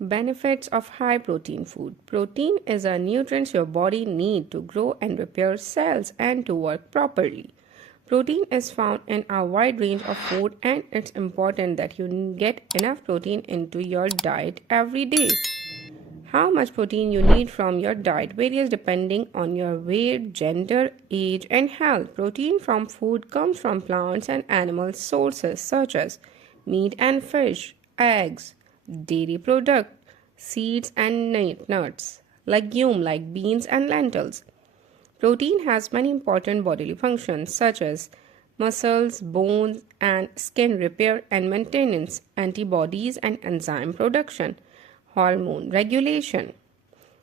Benefits of high protein food. Protein is a nutrient your body needs to grow and repair cells and to work properly. Protein is found in a wide range of food, and it's important that you get enough protein into your diet every day. How much protein you need from your diet varies depending on your weight, gender, age, and health. Protein from food comes from plants and animal sources such as meat and fish, eggs, dairy products, seeds and nuts, legumes like beans and lentils. Protein has many important bodily functions such as muscles, bones, and skin repair and maintenance, antibodies and enzyme production, hormone regulation.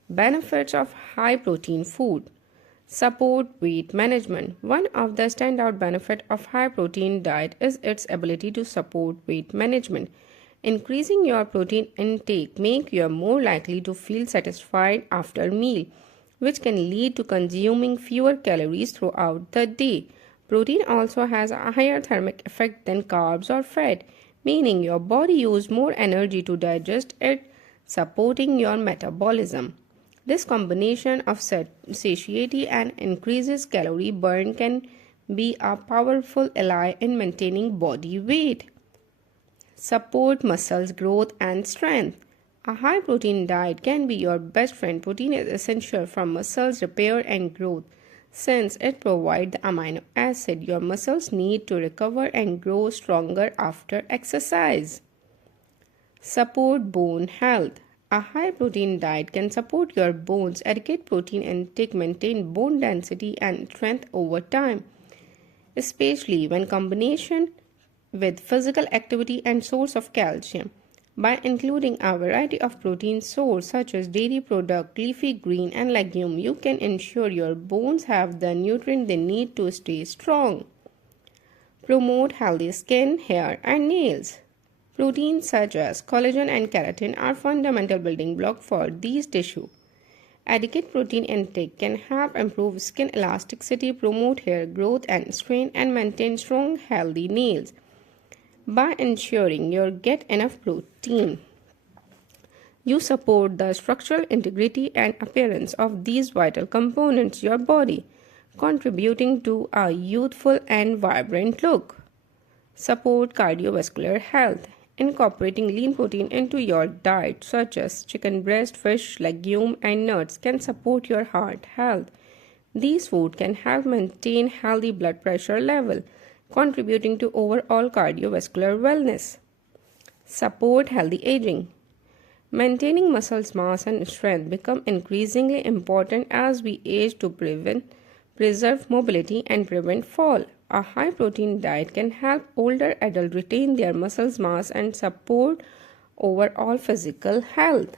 Benefits of high protein food. Support weight management. One of the standout benefits of high protein diet is its ability to support weight management. Increasing your protein intake makes you more likely to feel satisfied after a meal, which can lead to consuming fewer calories throughout the day. Protein also has a higher thermic effect than carbs or fat, meaning your body uses more energy to digest it, supporting your metabolism. This combination of satiety and increases calorie burn can be a powerful ally in maintaining body weight. Support muscles growth and strength. A high protein diet can be your best friend. Protein is essential for muscles repair and growth since it provides the amino acid your muscles need to recover and grow stronger after exercise. Support bone health. A high protein diet can support your bones. Adequate protein intake maintain bone density and strength over time, especially when combination with physical activity and source of calcium. By including a variety of protein sources such as dairy product, leafy green and legume, you can ensure your bones have the nutrient they need to stay strong. Promote healthy skin, hair and nails. Proteins such as collagen and keratin are fundamental building blocks for these tissues. Adequate protein intake can help improve skin elasticity, promote hair growth and strength, and maintain strong, healthy nails. By ensuring you get enough protein, you support the structural integrity and appearance of these vital components your body, contributing to a youthful and vibrant look. Support cardiovascular health. Incorporating lean protein into your diet, such as chicken breast, fish, legume, and nuts, can support your heart health. These foods can help maintain healthy blood pressure level, contributing to overall cardiovascular wellness. Support healthy aging. Maintaining muscle mass and strength become increasingly important as we age to preserve mobility and prevent fall. A high protein diet can help older adults retain their muscle mass and support overall physical health.